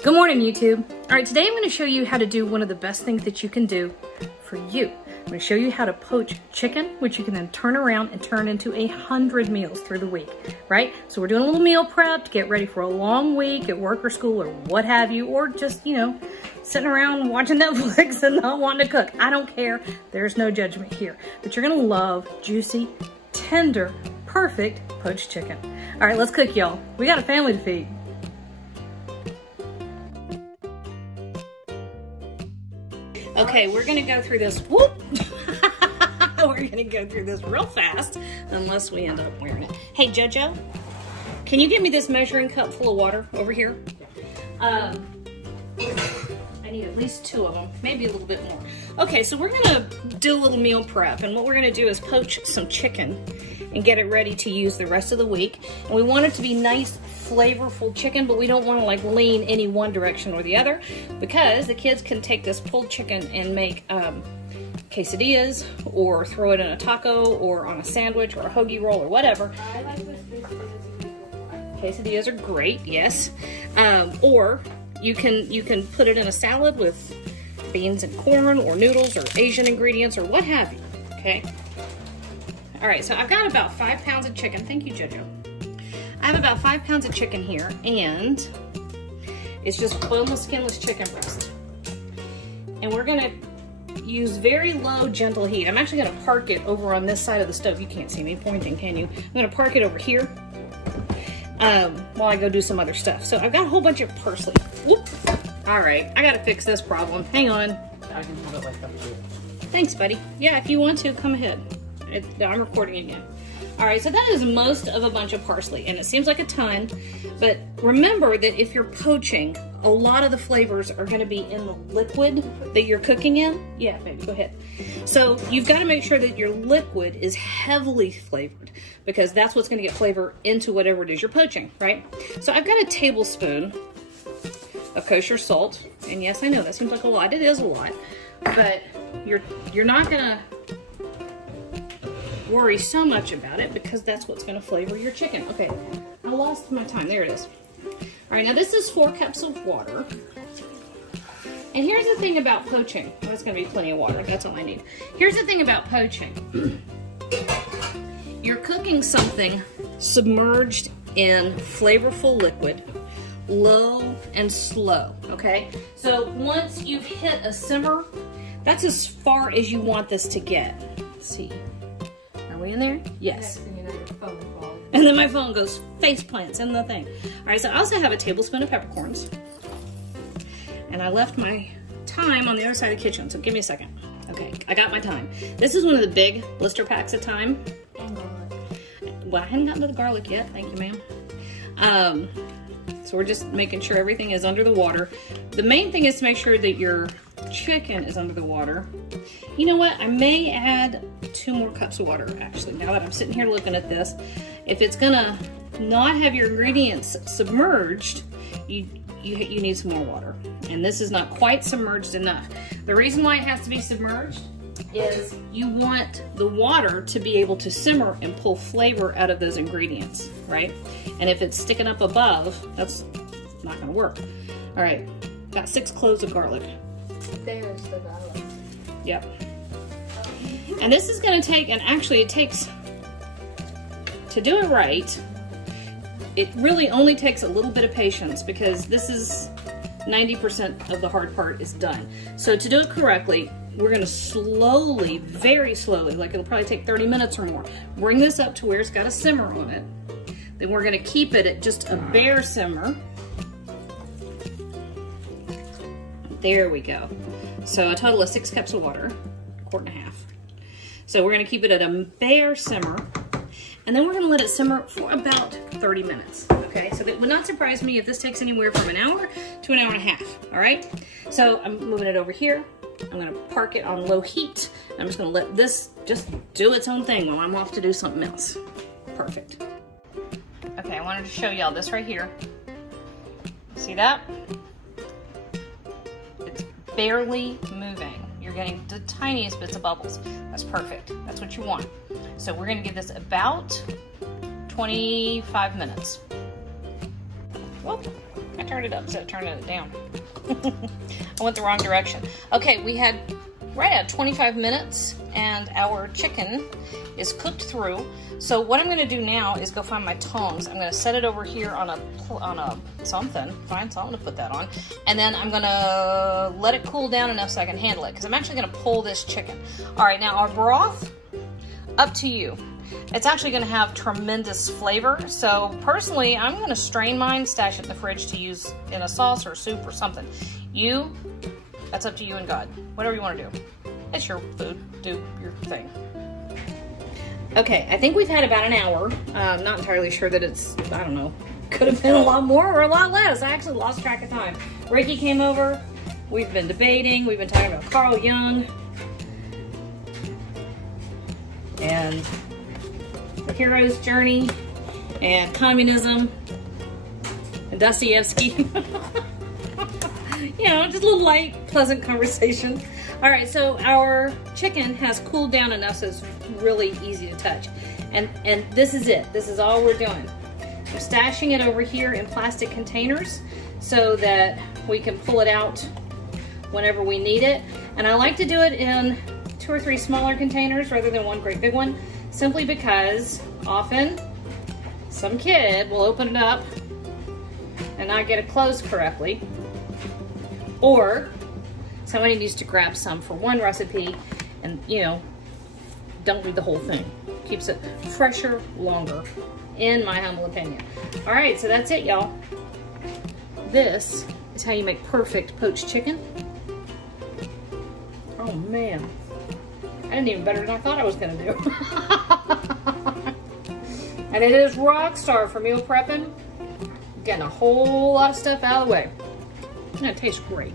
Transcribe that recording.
Good morning, YouTube. All right, today I'm going to show you how to do one of the best things that you can do for you. I'm going to show you how to poach chicken, which you can then turn around and turn into 100 meals through the week, right? So we're doing a little meal prep to get ready for a long week at work or school or what have you, or just, you know, sitting around watching Netflix and not wanting to cook. I don't care. There's no judgment here. But you're going to love juicy, tender, perfect poached chicken. All right, let's cook, y'all. We got a family to feed. Okay, we're gonna go through this, whoop! We're gonna go through this real fast, unless we end up wearing it. Hey, Jojo, can you get me this measuring cup full of water over here? I need at least 2 of them, maybe a little bit more. Okay, so we're gonna do a little meal prep, and what we're gonna do is poach some chicken and get it ready to use the rest of the week. And we want it to be nice, flavorful chicken, but we don't want to like lean any one direction or the other, because the kids can take this pulled chicken and make quesadillas, or throw it in a taco, or on a sandwich, or a hoagie roll, or whatever. I like those Quesadillas are great, yes. Or you can put it in a salad with beans and corn, or noodles, or Asian ingredients, or what have you. Okay. All right, so I've got about 5 pounds of chicken. Thank you, Jojo. I have about 5 pounds of chicken here, and it's just boneless, skinless chicken breast. And we're gonna use very low, gentle heat. I'm actually gonna park it over on this side of the stove. You can't see me pointing, can you? I'm gonna park it over here while I go do some other stuff. So I've got a whole bunch of parsley. Whoop. All right, I gotta fix this problem. Hang on. I can do it like that too. Thanks, buddy. Yeah, if you want to, come ahead. I'm recording again. All right, so that is most of a bunch of parsley, and it seems like a ton, but remember that if you're poaching, a lot of the flavors are gonna be in the liquid that you're cooking in. Yeah, baby, go ahead. So you've gotta make sure that your liquid is heavily flavored, because that's what's gonna get flavor into whatever it is you're poaching, right? So I've got a tablespoon of kosher salt, and yes, I know that seems like a lot. It is a lot, but you're not gonna worry so much about it, because that's what's going to flavor your chicken. Okay, I lost my time. There it is. All right, now this is 4 cups of water. And here's the thing about poaching. Well, it's going to be plenty of water. That's all I need. Here's the thing about poaching. You're cooking something submerged in flavorful liquid, low and slow, okay? So once you've hit a simmer, that's as far as you want this to get. Let's see. Are we in there? Yes. And then my phone goes face plants in the thing. All right, so I also have a tablespoon of peppercorns. And I left my thyme on the other side of the kitchen, so give me a second. Okay, I got my thyme. This is one of the big blister packs of thyme. and garlic. Well, I hadn't gotten to the garlic yet, thank you, ma'am. So we're just making sure everything is under the water. The main thing is to make sure that your chicken is under the water. You know what? I may add 2 more cups of water, actually, now that I'm sitting here looking at this. If it's gonna not have your ingredients submerged, you need some more water. And this is not quite submerged enough. The reason why it has to be submerged is you want the water to be able to simmer and pull flavor out of those ingredients, right? And if it's sticking up above, that's not gonna work. All right, got 6 cloves of garlic. There's the garlic. Yep. And this is gonna take, and actually it takes, to do it right, it really only takes a little bit of patience, because this is 90% of the hard part is done. So to do it correctly, we're gonna slowly, very slowly, like it'll probably take 30 minutes or more, bring this up to where it's got a simmer on it. Then we're gonna keep it at just a bare simmer. There we go. So a total of 6 cups of water, 1.5 quarts. So we're gonna keep it at a bare simmer, and then we're gonna let it simmer for about 30 minutes, okay? So that would not surprise me if this takes anywhere from an hour to an hour and a half, all right? So I'm moving it over here. I'm gonna park it on low heat. I'm just gonna let this just do its own thing while I'm off to do something else. Perfect. Okay, I wanted to show y'all this right here. See that? It's barely moving. You're getting the tiniest bits of bubbles. That's perfect. That's what you want. So we're gonna give this about 25 minutes. Whoop. I turned it up instead of turning it down. I went the wrong direction. Okay, we had right at 25 minutes and our chicken is cooked through. So what I'm gonna do now is go find my tongs. I'm gonna set it over here on a something, find something to put that on. And then I'm gonna let it cool down enough so I can handle it, because I'm actually gonna pull this chicken. All right, now our broth, up to you. It's actually gonna have tremendous flavor. So personally, I'm gonna strain mine, stash it in the fridge to use in a sauce or soup or something. That's up to you and God. Whatever you wanna do. It's your food, do your thing. Okay, I think we've had about an hour. I'm not entirely sure that it's, I don't know, could have been a lot more or a lot less. I actually lost track of time. Ricky came over. We've been debating. We've been talking about Carl Jung and the hero's journey and communism and Dostoevsky. You know, just a little light, pleasant conversation. All right, so our chicken has cooled down enough so it's really easy to touch. And this is it. This is all we're doing. I'm stashing it over here in plastic containers so that we can pull it out whenever we need it. And I like to do it in 2 or 3 smaller containers rather than one great big one, simply because often some kid will open it up and not get it closed correctly. Or somebody needs to grab some for one recipe and, you know, don't read the whole thing. Keeps it fresher longer, in my humble opinion. All right, so that's it, y'all. This is how you make perfect poached chicken. Oh man, I did even better than I thought I was gonna do. And it is rock star for meal prepping. Getting a whole lot of stuff out of the way. And it tastes great.